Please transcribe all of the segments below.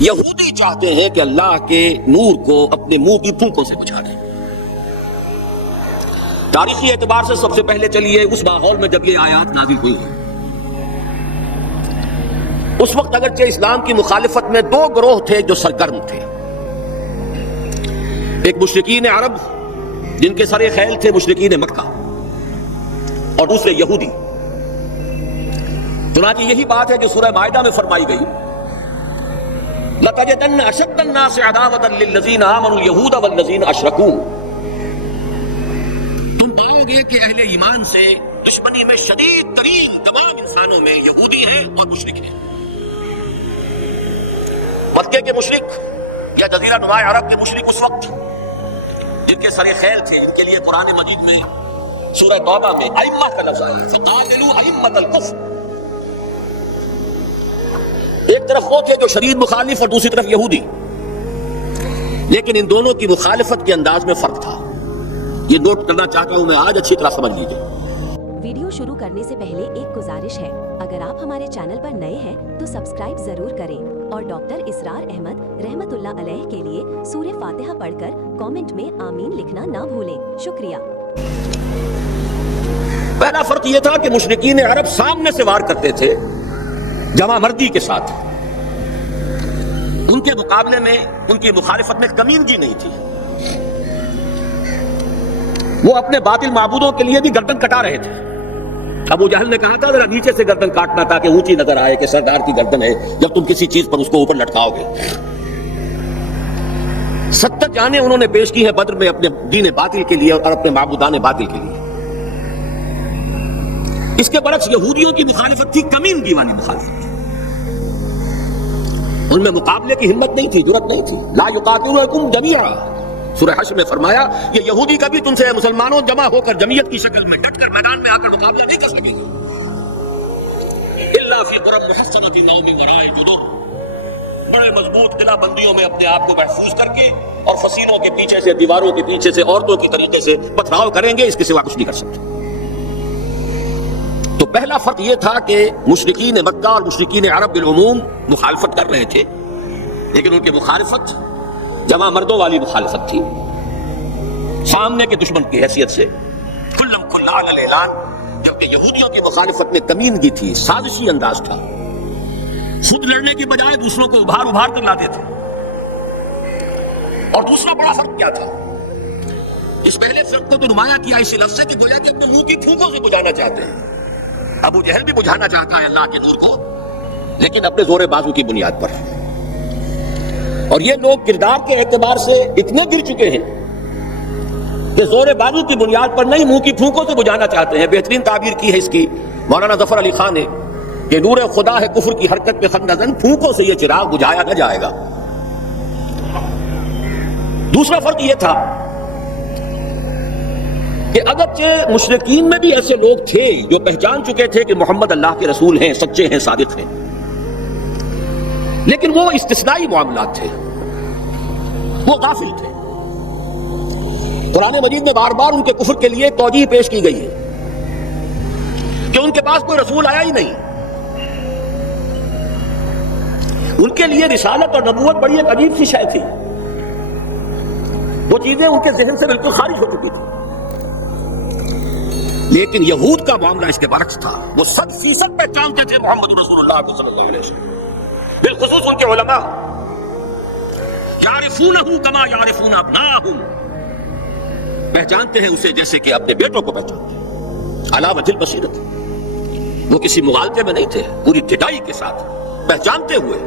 یہودی چاہتے ہیں کہ اللہ کے نور کو اپنے منہ کی پھونکوں سے بجھا دیں۔ تاریخی اعتبار سے سب سے پہلے چلیے اس ماحول میں جب یہ آیات نازل ہوئی ہیں، اس وقت اگرچہ اسلام کی مخالفت میں دو گروہ تھے جو سرگرم تھے، ایک مشرکین عرب جن کے سر خیل تھے مشرکین مکہ، اور دوسرے یہودی۔ چنانچہ یہی بات ہے جو سورہ مائدہ میں فرمائی گئی، لَتَجِدَنَّ أَشَدَّ النَّاسِ عَدَاوَةً لِلَّذِينَ آمَنُوا الْيَهُودَ وَالَّذِينَ أَشْرَكُوا، تم پاؤ گے کہ اہل ایمان سے دشمنی میں شدید ترین تمام انسانوں میں یہودی ہیں اور مشرک ہیں۔ مکے کے مشرک یا جزیرہ نما عرب کے مشرک اس وقت جن کے سر خیل تھے، ان کے لیے قرآن مجید میں سورہ توبہ میں ائمہ کا لفظ آیا، فَقَاتِلُوا أَئِمَّةَ الْكُفْرِ۔ ایک طرف وہ تھے جو شدید مخالف اور دوسری طرف یہودی، لیکن ان دونوں کی مخالفت کے انداز میں فرق تھا۔ یہ نوٹ کرنا چاہتا ہوں میں آج، اچھی طرح سمجھ لیجیے۔ ویڈیو شروع کرنے سے پہلے ایک گزارش ہے، اگر آپ ہمارے چینل پر نئے ہیں تو سبسکرائب ضرور کریں اور ڈاکٹر اسرار احمد رحمت اللہ علیہ کے لیے سورہ فاتحہ پڑھ کر کامنٹ میں آمین لکھنا نہ بھولیں۔ شکریہ۔ پہلا فرق یہ تھا کہ مشرکین عرب سامنے سے وار کرتے تھے جمع مردی کے ساتھ، ان کے مقابلے میں ان کی مخالفت میں کمینگی نہیں تھی، وہ اپنے باطل معبودوں کے لیے بھی گردن کٹا رہے تھے۔ ابو جہل نے کہا تھا ذرا نیچے سے گردن کاٹنا تاکہ اونچی نظر آئے کہ سردار کی گردن ہے، جب تم کسی چیز پر اس کو اوپر لٹکاؤ گے۔ 70 جانیں انہوں نے پیش کی ہیں بدر میں اپنے دین باطل کے لیے اور اپنے معبودان باطل کے لیے۔ اس کے برعکس یہودیوں کی مخالفت تھی کمینگی والی مخالفت، ان میں مقابلے کی ہمت نہیں تھی، جرأت نہیں تھی۔ لا یقاتلونکم جمیعا، سورہ حشر میں فرمایا یہ یہودی کبھی تم سے مسلمانوں جمع ہو کر جمعیت کی شکل میں ڈٹ کر میدان میں آ کر مقابلہ نہیں کر سکیں گے، الا فی قرى محصنۃ او من وراء جدر، بڑے مضبوط قلعہ بندیوں میں اپنے آپ کو محفوظ کر کے اور فسینوں کے پیچھے سے، دیواروں کے پیچھے سے، عورتوں کی طریقے سے پتھراؤ کریں گے، اس کے سوا کچھ نہیں کر سکتے۔ تو پہلا فرق یہ تھا کہ مشرکین مکہ اور مشرکین عرب بالعموم مخالفت کر رہے تھے، لیکن ان کی مخالفت جمع مردوں والی مخالفت تھی، سامنے کے دشمن کی حیثیت سے کلم کل علی الاعلان، جبکہ یہودیوں کی مخالفت میں کمینگی تھی، سازشی انداز تھا، خود لڑنے کی بجائے دوسروں کو ابھار ابھار کر لاتے تھے۔ اور دوسرا بڑا فرق کیا تھا، اس پہلے فرق کو تو نمایاں کیا اسی لفظ سے کہ گویا کہ اپنے منہ کی پھونکوں سے بجھانا چاہتے ہیں۔ ابو جہل بھی بجھانا چاہتا ہے اللہ کے نور کو، لیکن اپنے زور بازو کی بنیاد پر، اور یہ لوگ کردار کے اعتبار سے اتنے گر چکے ہیں کہ زور بازو کی بنیاد پر نہیں، منہ کی پھونکوں سے بجھانا چاہتے ہیں۔ بہترین تعبیر کی ہے اس کی مولانا ظفر علی خان نے کہ نور خدا ہے کفر کی حرکت پہ خندزن، پھونکوں سے یہ چراغ بجھایا نہ جائے گا۔ دوسرا فرق یہ تھا کہ اگرچہ مشرکین میں بھی ایسے لوگ تھے جو پہچان چکے تھے کہ محمد اللہ کے رسول ہیں، سچے ہیں، صادق ہیں، لیکن وہ استثنائی معاملات تھے، وہ غافل تھے۔ قرآن مجید میں بار بار ان کے کفر کے لیے توجیہ پیش کی گئی ہے کہ ان کے پاس کوئی رسول آیا ہی نہیں، ان کے لیے رسالت اور نبوت بڑی ایک عجیب سی شے تھی، وہ چیزیں ان کے ذہن سے بالکل خارج ہو چکی تھی۔ لیکن یہود کا معاملہ اس کے برعکس تھا، وہ 100% پہچانتے تھے محمد رسول اللہ صلی اللہ علیہ وسلم، بالخصوص ان کے علماء، یعرفونہ کما یعرفون ابناءہم، پہچانتے ہیں اسے جیسے کہ اپنے بیٹوں کو پہچانتے ہیں، علی وجہ البصیرۃ، وہ کسی مغالطے میں نہیں تھے، پوری ڈٹائی کے ساتھ پہچانتے ہوئے۔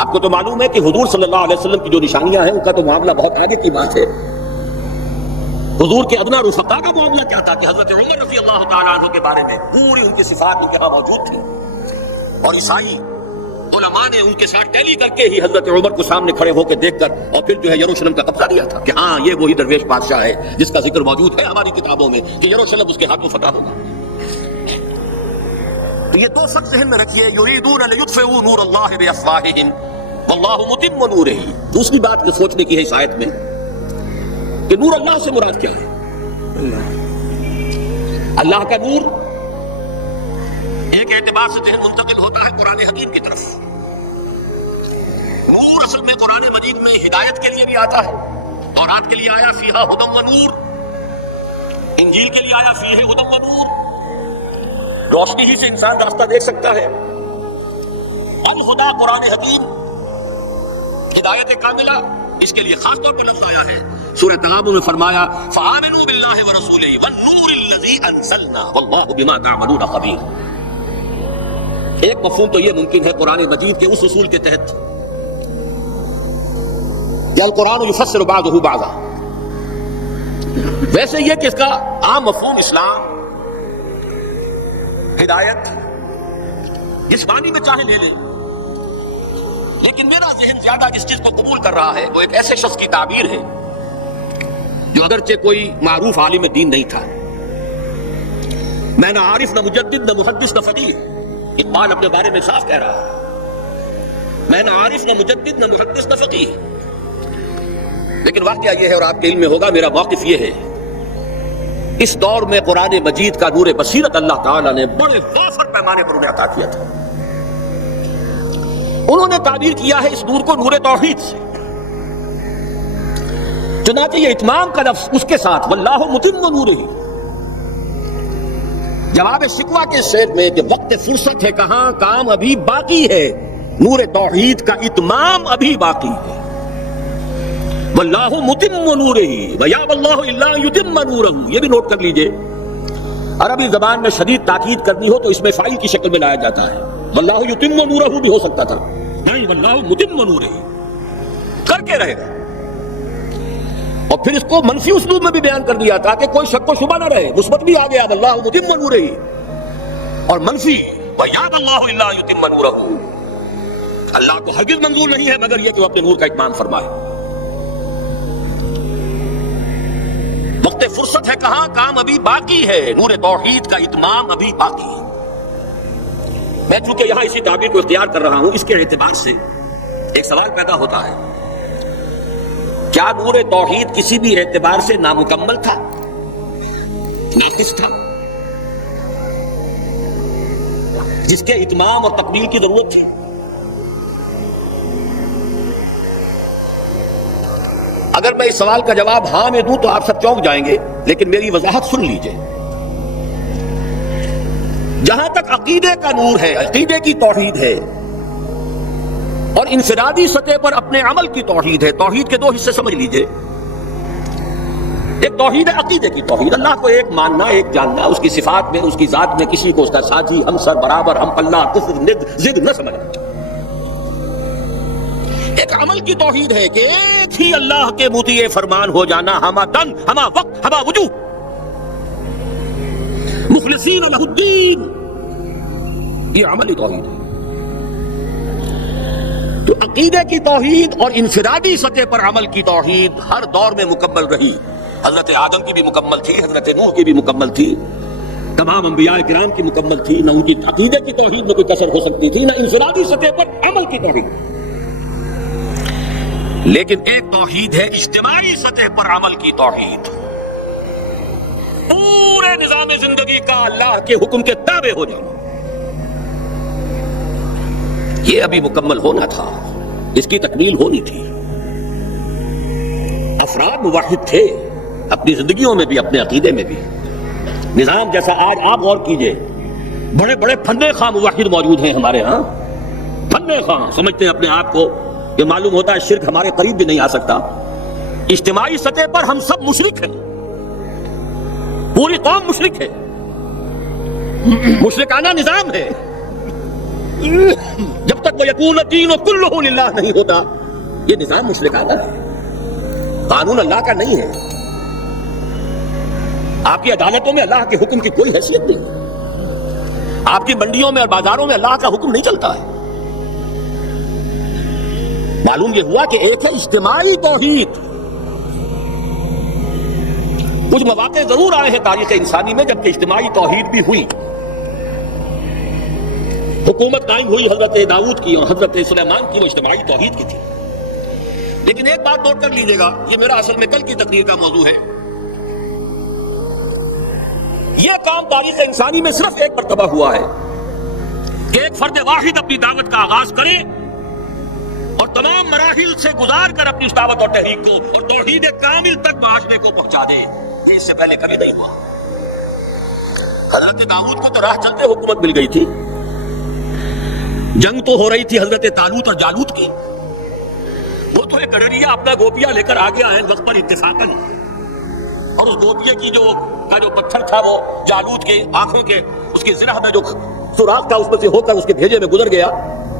آپ کو تو معلوم ہے کہ حضور صلی اللہ علیہ وسلم کی جو نشانیاں ہیں ان کا تو معاملہ بہت آگے کی بات ہے۔ حضور کے ادنا رفقا کا معاملہ کیا تھا کہ حضرت عمر رضی اللہ تعالیٰ عنہ کے بارے میں پوری ان کی صفات ان کے ہاں موجود تھی، اور عیسائی علماء نے ان کے ساتھ ٹیلی کر کے ہی حضرت عمر کو سامنے کھڑے ہو کے دیکھ کر اور پھر جو ہے یروشلم کا قبضہ لیا تھا کہ ہاں یہ وہی درویش بادشاہ ہے جس کا ذکر موجود ہے ہماری کتابوں میں کہ یروشلم اس کے ہاتھوں فتح ہوگا۔ تو یہ دو سخت ذہن میں رکھیے، یریدون لیطفئوا نور اللہ بافواہہم واللہ متم نورہ۔ دوسری بات جو سوچنے کی ہے اس آیت میں کہ نور اللہ سے مراد کیا ہے؟ اللہ کا نور ایک اعتبار سے ذہن منتقل ہوتا ہے قرآن حکیم کی طرف، اصل میں قرآن مجید میں ہدایت کے لیے بھی آتا ہے. تورات کے لیے آیا فیہا ھدی و نور، انجیل کے لیے آیا فیہ ھدی و نور. روشنی ہی سے انسان راستہ دیکھ سکتا ہے. الہدیٰ قرآن حکیم، ہدایت کاملہ، اس کے لیے خاص طور پر لفظ آیا ہے. سورہ تغابن میں فرمایا فآمنوا باللہ ورسولہ والنور الذی انزلنا واللہ بما تعملون خبیر. ایک مفہوم تو یہ ممکن ہے قرآن مجید کے اس اصول کے تحت کہ القرآن یفسر بعضہ بعضا. ویسے یہ کہ اس کا عام مفہوم اسلام، ہدایت، جس معنی میں چاہے لے لیں، لیکن میرا ذہن زیادہ جس چیز کو قبول کر رہا ہے وہ ایک ایسے شخص کی تعبیر ہے جو اگرچہ کوئی معروف عالم دین نہیں تھا. میں نہ عارف، نہ مجدد، نہ محدث، نہ فقیہ. اقبال اپنے بارے میں صاف کہہ رہا ہے، میں نہ عارف، نہ مجدد، نہ محدث، نہ فقیہ. لیکن واقعہ یہ ہے، اور آپ کے علم میں ہوگا، میرا موقف یہ ہے، اس دور میں قرآن مجید کا نور بصیرت اللہ تعالیٰ نے بڑے وافر پیمانے پر انہیں عطا کیا تھا. انہوں نے تعبیر کیا ہے اس نور کو نور توحید سے. چنانچہ یہ اتمام کا لفظ اس کے ساتھ واللہ متم نورہ، جواب شکوہ کے شعر میں کہ وقت فرصت ہے کہاں، کام ابھی باقی ہے، نور توحید کا اتمام ابھی باقی ہے. واللہ متم نورہ ویاب اللہ الا یتم نورہ. یہ بھی نوٹ کر لیجئے، عربی زبان میں شدید تاکید کرنی ہو تو اس میں فاعل کی شکل میں لایا جاتا ہے. واللہ یتم نورہ بھی ہو سکتا تھا، نہیں، واللہ متم نورہ کر کے رہے گا. اور پھر اس کو منفی اسلوب میں بھی بیان کر دیا تھا کہ کوئی شک و شبہ نہ رہے، مثبت بھی آ گیا واللہ متم نورہ، اور منفی ویاب اللہ الا یتم نورہ. اللہ کو ہرگز منظور نہیں ہے مگر یہ کہ وہ اپنے نور کا اتمام فرمائے. وقت فرصت ہے کہاں، کام ابھی باقی ہے، نور توحید کا اتمام ابھی باقی ہے. میں چونکہ یہاں اسی تعبیر کو اختیار کر رہا ہوں، اس کے اعتبار سے ایک سوال پیدا ہوتا ہے، کیا نور توحید کسی بھی اعتبار سے نامکمل تھا، ناقص تھا، جس کے اتمام اور تکمیل کی ضرورت تھی؟ اگر میں اس سوال کا جواب ہاں میں دوں تو آپ سب چونک جائیں گے، لیکن میری وضاحت سن لیجئے. جہاں تک عقیدے کا نور ہے، عقیدے کی توحید ہے، اور انفرادی سطح پر اپنے عمل کی توحید ہے. توحید کے دو حصے سمجھ لیجئے. ایک توحید ہے عقیدے کی توحید، اللہ کو ایک ماننا، ایک جاننا، اس کی صفات میں، اس کی ذات میں کسی کو اس کا ساتھی، ہمسر، برابر، ہم پلہ، کفر، ند، ضد نہ سمجھنا. ایک عمل کی توحید ہے کہ ایک ہی اللہ کے مطیع فرمان ہو جانا، ہما دن، ہما وقت، ہما وجوہ، مخلصین لہ الدین. یہ عملی توحید ہے. تو عقیدے کی توحید اور انفرادی سطح پر عمل کی توحید ہر دور میں مکمل رہی. حضرت آدم کی بھی مکمل تھی، حضرت نوح کی بھی مکمل تھی، تمام انبیاء کرام کی مکمل تھی. نہ ان کی عقیدے کی توحید میں کوئی کسر ہو سکتی تھی، نہ انفرادی سطح پر عمل کی توحید. لیکن ایک توحید ہے اجتماعی سطح پر عمل کی توحید، پورے نظام زندگی کا اللہ کے حکم کے تابع ہو جانا. یہ ابھی مکمل ہونا تھا، اس کی تکمیل ہونی تھی. افراد موحد تھے اپنی زندگیوں میں بھی، اپنے عقیدے میں بھی. نظام جیسا آج آپ غور کیجئے، بڑے بڑے فندے خواہ موحد موجود ہیں ہمارے ہاں. فندے خواہ سمجھتے ہیں اپنے آپ کو، یہ معلوم ہوتا ہے شرک ہمارے قریب بھی نہیں آ سکتا. اجتماعی سطح پر ہم سب مشرک ہیں، پوری قوم مشرک ہے، مشرکانہ نظام ہے. جب تک وہ یکون الدین کلہ للہ نہیں ہوتا، یہ نظام مشرکانہ ہے، قانون اللہ کا نہیں ہے. آپ کی عدالتوں میں اللہ کے حکم کی کوئی حیثیت نہیں، آپ کی منڈیوں میں اور بازاروں میں اللہ کا حکم نہیں چلتا ہے. معلوم یہ ہوا کہ ایک ہے اجتماعی توحید. کچھ مواقع ضرور آئے ہیں تاریخ انسانی میں جبکہ اجتماعی توحید بھی ہوئی. حکومت قائم ہوئی حضرت داؤد کی اور حضرت سلیمان کی، وہ اجتماعی توحید کی تھی. لیکن ایک بات نوٹ کر لیجیے گا، یہ میرا اصل میں کل کی تقریر کا موضوع ہے. یہ کام تاریخ انسانی میں صرف ایک مرتبہ ہوا ہے کہ ایک فرد واحد اپنی دعوت کا آغاز کرے اور تمام مراحل سے گزار کر اپنی اس دعوت اور تحریک کو اور توحید کامل تک معاشرے کو پہنچا دے، یہ اس سے پہلے کبھی نہیں ہوا۔ حضرت داؤد کو تو راہ چلتے حکومت مل گئی تھی، جنگ تو ہو رہی تھی حضرت طالوت اور جالوت کی، وہ تو ایک گڈریا اپنا گوپیا لے کر آ گیا ہے وقت پر اتفاقاً، اور اس گوپیے کی جو پتھر تھا وہ جالوت کے آنکھوں کے اس کی زرہ میں جو سوراخ تھا اس میں سے ہو کر اس کے بھیجے میں گزر گیا،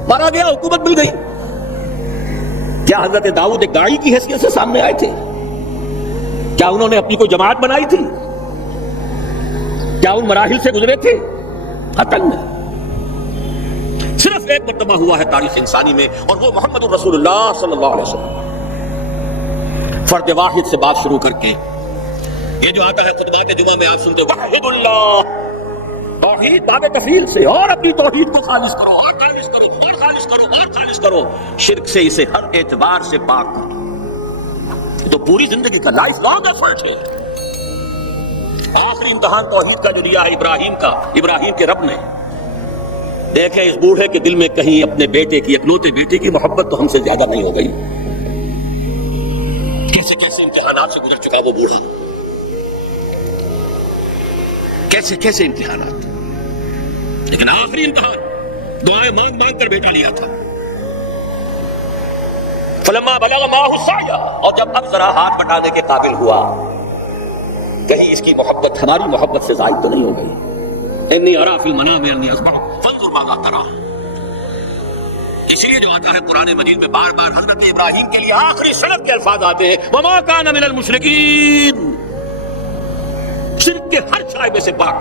مارا گیا، حکومت مل گئی۔ کیا حضرت داؤد ایک داعی کی حیثیت سے سامنے آئے تھے؟ کیا انہوں نے اپنی کوئی جماعت بنائی تھی؟ کیا ان مراحل سے گزرے تھے؟ قطعاً نہیں۔ صرف ایک مرتبہ ہوا ہے تاریخ انسانی میں، اور وہ محمد رسول اللہ صلی اللہ علیہ وسلم۔ فرد واحد سے بات شروع کر کے یہ جو آتا ہے خطبات جمعہ میں آپ سنتے وحید اللہ، توحید باب تفصیل سے، اور اپنی توحید کو خالص کرو اور خالص کرو اور خالص کرو اور خالص کرو، شرک سے اسے ہر اعتبار سے پاک کرو۔ تو پوری زندگی کا لائف لانگ ایفرٹ ہے۔ آخری امتحان توحید کا جو لیا ہے ابراہیم کا، ابراہیم کے رب نے، دیکھیں اس بوڑھے کے دل میں کہیں اپنے بیٹے کی، اکلوتے بیٹے کی محبت تو ہم سے زیادہ نہیں ہو گئی؟ کیسے کیسے امتحانات سے گزر چکا وہ بوڑھا، کیسے کیسے امتحانات، لیکن آخری امتحان دعائیں مانگ مانگ کر بیٹا لیا تھا۔ فلما بلغ معه السعي، اور جب اب ذرا ہاتھ بٹانے کے قابل ہوا، کہیں اس کی محبت ہماری محبت سے زائد تو نہیں ہو گئی؟ انی ارا فی المنام انی اذبحک فانظر ماذا ترى۔ اس لیے جو آتا ہے قرآن مجید میں بار بار حضرت ابراہیم کے لیے آخری سند کے الفاظ آتے ہیں وما کان من المشرکین، شرک کے ہر شائبے سے پاک۔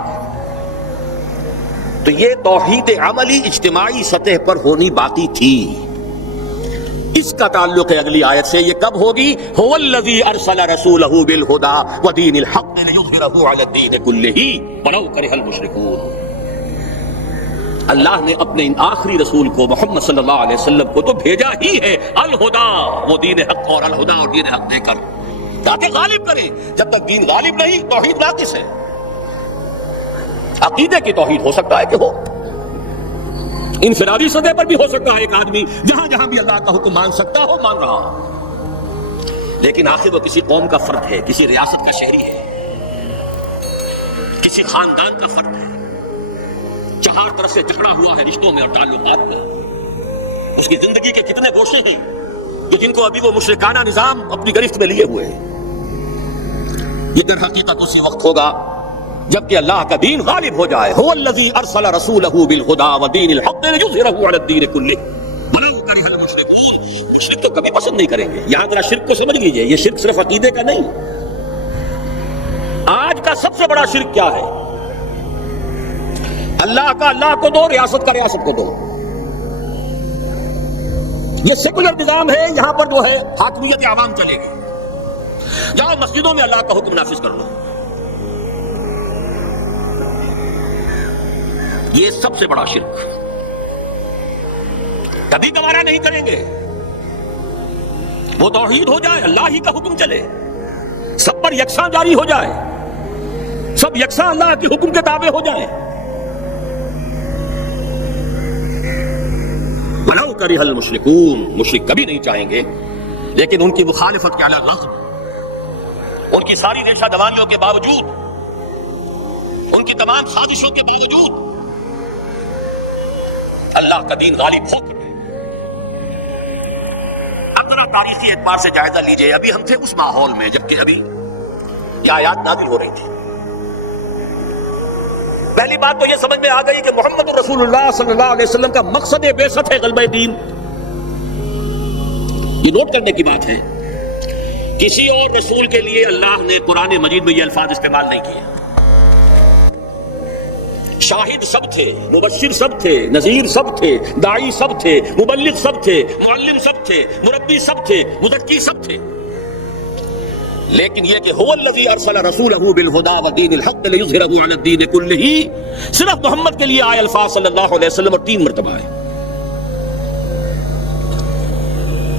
تو یہ توحید عملی اجتماعی سطح پر ہونی باقی تھی۔ اس کا تعلق ہے اگلی آیت سے، یہ کب ہوگی؟ هو الذی ارسل رسولہ بالہدی ودین الحق لیظہرہ علی الدین کلہ ولو کرہ المشرکون۔ اللہ نے اپنے ان آخری رسول کو محمد صلی اللہ علیہ وسلم کو تو بھیجا ہی ہے الہدا، وہ دین حق اور الہدا اور دین حق دے کر تاکہ غالب کرے۔ جب تک دین غالب نہیں توحید ناقص ہے۔ عقیدے کی توحید ہو سکتا ہے کہ ہو، انفرادی سطح پر بھی ہو سکتا ہے، ایک آدمی جہاں جہاں بھی اللہ کا حکم مان سکتا ہو مان رہا ہو، لیکن آخر وہ کسی قوم کا فرد ہے، کسی ریاست کا شہری ہے، کسی خاندان کا فرد ہے، چہار طرف سے جکڑا ہوا ہے رشتوں میں اور تعلقات میں۔ اس کی زندگی کے کتنے گوشے ہیں جو جن کو ابھی وہ مشرکانہ نظام اپنی گرفت میں لیے ہوئے ہیں۔ یہ در حقیقت اسی وقت ہوگا جبکہ اللہ کا دین غالب ہو جائے۔ هو الذی ارسل رسولہ بالہدی ودین الحق لیظہرہ علی الدین کلہ ولو کرہ المشرکون۔ شرک تو کبھی پسند نہیں کریں گے۔ یہاں ذرا شرک کو سمجھ لیجئے، یہ شرک صرف عقیدے کا نہیں۔ آج کا سب سے بڑا شرک کیا ہے؟ اللہ کا اللہ کو دو، ریاست کا ریاست کو دو۔ یہ سیکولر نظام ہے، یہاں پر جو ہے حاکمیت عوام چلے گی، جاؤ مسجدوں میں اللہ کا حکم نافذ کر لو۔ یہ سب سے بڑا شرک، کبھی گوارا نہیں کریں گے۔ وہ توحید ہو جائے، اللہ ہی کا حکم چلے، سب پر یکساں جاری ہو جائے، سب یکساں اللہ کے حکم کے تابع ہو جائیں۔ ولو کرہ المشرکون، مشرک کبھی نہیں چاہیں گے، لیکن ان کی مخالفت کے علی الرغم، ان کی ساری ریشہ دوانیوں کے باوجود، ان کی تمام سازشوں کے باوجود اللہ کا دین غالب ہو کر۔ اب ذرا تاریخی اعتبار سے جائزہ لیجئے، ابھی ہم تھے اس ماحول میں جبکہ ابھی یہ آیات نازل ہو رہی تھی۔ پہلی بات تو یہ سمجھ میں آ گئی کہ محمد رسول اللہ صلی اللہ علیہ وسلم کا مقصد بعثت ہے غلبہ دین۔ یہ نوٹ کرنے کی بات ہے، کسی اور رسول کے لیے اللہ نے قرآن مجید میں یہ الفاظ استعمال نہیں کیے۔ شاہد سب تھے، مبشر سب تھے، نذیر سب تھے، داعی سب تھے، مبلغ سب تھے، معلم سب تھے، مربی سب تھے، مزکی سب تھے، لیکن یہ کہ هو الذی ارسل رسولہ بالہدی ودین الحق لیظہرہ علی الدین کلہ، صرف محمد کے لیے آئے الفاظ صلی اللہ علیہ وسلم اور 3 مرتبہ آئے۔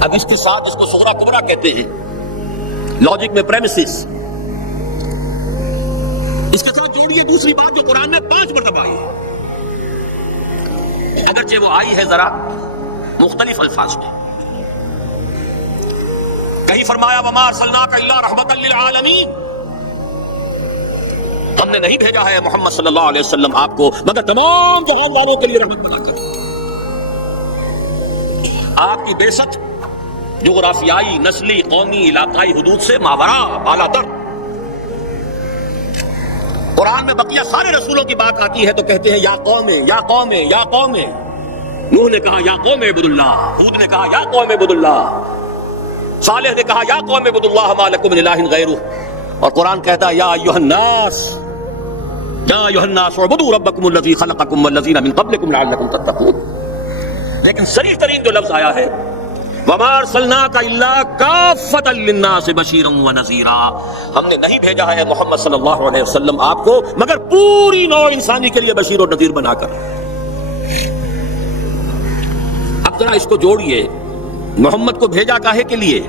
اب اس کے ساتھ اس کو صغرا کبرا کہتے ہیں لاجک میں پریمیسز، اس کے ساتھ جوڑیے دوسری بات جو قرآن میں 5 مرتبہ آئی ہے، اگرچہ وہ آئی ہے ذرا مختلف الفاظ میں۔ کہیں فرمایا وما ارسلناک الا رحمۃ للعالمین، ہم نے نہیں بھیجا ہے محمد صلی اللہ علیہ وسلم آپ کو مگر تمام جہان والوں کے لیے رحمت بنا کر۔ آپ کی بعثت جغرافیائی، نسلی، قومی، علاقائی حدود سے ماورا، بالا در۔ قرآن میں بقیہ سارے رسولوں کی بات آتی ہے تو کہتے ہیں یا قوم یا قوم یا قوم۔ نوح نے کہا یا قوم اعبدوا اللہ، ہود نے کہا یا قوم اعبدوا اللہ، صالح نے کہا یا قوم اعبدوا اللہ ما لکم من الہ غیرہ، اور قرآن کہتا ہے یا ایھا الناس اعبدوا ربکم الذی خلقکم والذین من قبلکم لعلکم تتقون۔ لیکن صریح ترین جو لفظ آیا ہے وما ارسلناک الا کافۃ للناس بشیرا ونذیرا، ہم نے نہیں بھیجا ہے محمد صلی اللہ علیہ وسلم آپ کو مگر پوری نوع انسانی کے لیے بشیر و نذیر بنا کر۔ اب ذرا اس کو جوڑیے، محمد کو بھیجا کاہے کے لیے؟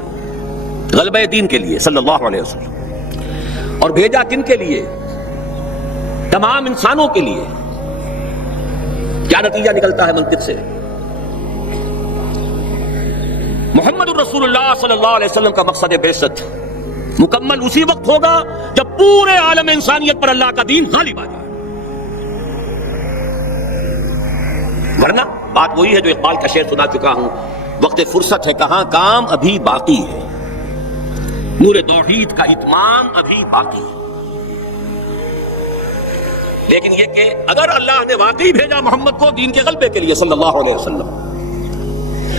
غلبہ دین کے لیے صلی اللہ علیہ وسلم، اور بھیجا کن کے لیے؟ تمام انسانوں کے لیے۔ کیا نتیجہ نکلتا ہے منطق سے؟ محمد الرسول اللہ صلی اللہ علیہ وسلم کا مقصد بعثت مکمل اسی وقت ہوگا جب پورے عالم انسانیت پر اللہ کا دین غالب آ جائے، ورنہ بات وہی ہے جو اقبال کا شعر سنا چکا ہوں، وقت فرصت ہے کہاں کام ابھی باقی ہے، نور توحید کا اتمام ابھی باقی ہے۔ لیکن یہ کہ اگر اللہ نے واقعی بھیجا محمد کو دین کے غلبے کے لیے صلی اللہ علیہ وسلم،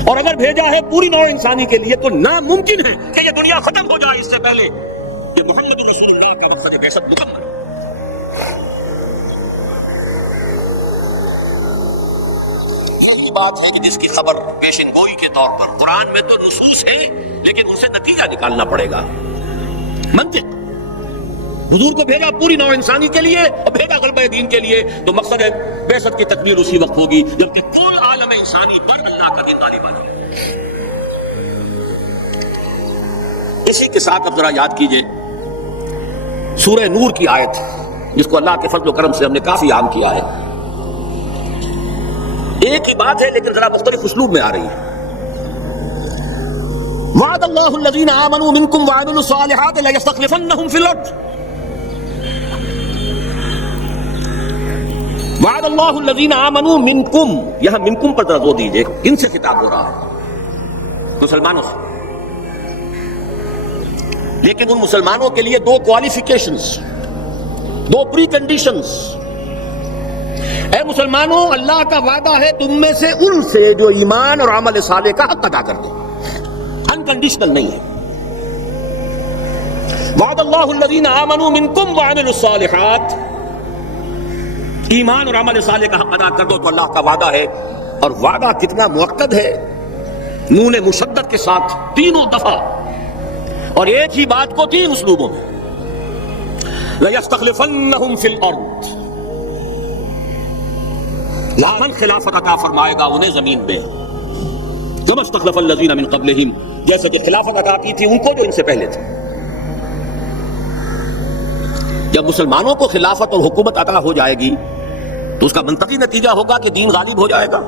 اور اگر بھیجا ہے پوری نوع انسانی کے لیے، تو ناممکن ہے کہ یہ دنیا ختم ہو جائے اس سے پہلے کہ محمد رسول اللہ کا مقصد بعثت مکمل ہو۔ یہی بات ہے کہ جس کی خبر پیشن گوئی کے طور پر قرآن میں تو نصوص ہیں، لیکن ان سے نتیجہ نکالنا پڑے گا۔ منطق، حضور کو بھیجا پوری نوع انسانی کے لیے اور بھیجا غلبہ دین کے لیے، تو مقصد بعثت کی تکمیل اسی وقت ہوگی جبکہ کل عالم انسانی پر اللہ کا دین غالب آ جائے۔ اسی کے ساتھ اب ذرا یاد کیجئے سورہ نور کی آیت، جس کو اللہ کے فضل و کرم سے ہم نے کافی عام کیا ہے۔ ایک ہی بات ہے لیکن ذرا مختلف اسلوب میں آ رہی ہے۔ وعد اللہ الذین آمنوا منکم وعملوا الصالحات لیستخلفنہم فی الارض، وعد اللہ الذین آمنوا منکم، یہاں منکم پر ذرا زور دیجئے، کن سے خطاب ہو رہا ہے؟ مسلمانوں سے، لیکن ان مسلمانوں کے لیے دو کوالیفیکیشنز، دو پری کنڈیشنز۔ اے مسلمانوں، اللہ کا وعدہ ہے تم میں سے ان سے جو ایمان اور عمل صالح کا حق ادا کر دے، انکنڈیشنل نہیں ہے۔ وعد اللہ الذین آمنوا منکم وعملوا الصالحات، ایمان اور عمل صالح کا حق ادا کر دو تو اللہ کا وعدہ ہے، اور وعدہ کتنا مؤکد ہے، نون مشدد کے ساتھ تینوں دفعہ، اور ایک ہی بات کو تین اسلوبوں میں۔ لَيَسْتَخْلِفَنَّهُمْ فِي الْأَرْضِ، لامن خلافت عطا فرمائے گا انہیں زمین میں، كَمَا اسْتَخْلَفَ الَّذِينَ مِن قَبْلِهِمْ، جیسے کہ خلافت عطا کی تھی ان کو جو ان سے پہلے تھے۔ جب مسلمانوں کو خلافت اور حکومت عطا ہو جائے گی تو اس کا منطقی نتیجہ ہوگا کہ دین غالب ہو جائے گا،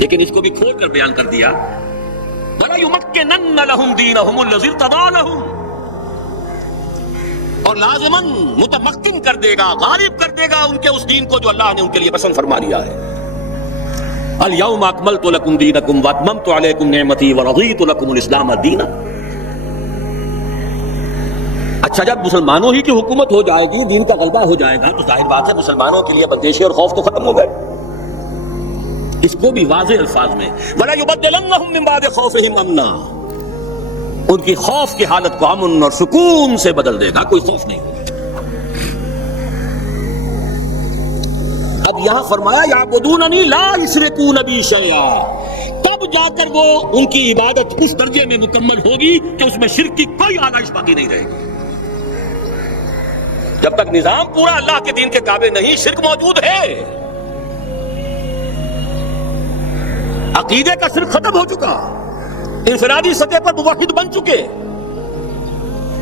لیکن اس کو بھی کھول کر بیان کر دیا وَلَيُمَكِّنَنَّ لَهُمْ دِينَهُمُ الَّذِي ارْتَضَىٰ لَهُمْ، اور لازماً متمکن کر دے گا، غالب کر دے گا ان کے اس دین کو جو اللہ نے ان کے لیے پسند فرما لیا ہے۔ الْيَوْمَ أَكْمَلْتُ لَكُمْ دِينَكُمْ وَأَتْمَمْتُ عَلَيْكُمْ نِعْمَتِي وَرَضِيتُ لَكُمُ الْإِسْلَامَ دِينًا۔ اچھا، جب مسلمانوں ہی کی حکومت ہو جائے گی، دین کا غلبہ ہو جائے گا، تو ظاہر بات ہے مسلمانوں کے لیے بندشی اور خوف تو ختم ہو گئے۔ اس کو بھی واضح الفاظ میں وَلَيُبَدِّلَنَّهُم مِّن بَعْدِ خَوْفِهِمْ أَمْنًا، ان کی خوف کی حالت کو امن اور سکون سے بدل دے گا، کوئی خوف نہیں ہوگا۔ اب یہاں فرمایا یعبدوننی لا یشرکون بی شیئا، تب جا کر وہ ان کی عبادت اس درجے میں مکمل ہوگی کہ اس میں شرک کی کوئی آلائش باقی نہیں رہے گی۔ جب تک نظام پورا اللہ کے دین کے تابع نہیں، شرک موجود ہے، عقیدے کا شرک ختم ہو چکا، انفرادی سطح پر موحد بن چکے،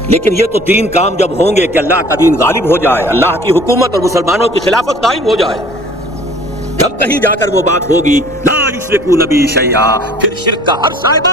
لیکن یہ تو تین کام جب ہوں گے کہ اللہ کا دین غالب ہو جائے، اللہ کی حکومت اور مسلمانوں کی خلافت قائم ہو جائے، تب کہیں جا کر وہ بات ہوگی لا یشرکون بی شیئا، پھر شرک کا ہر شائبہ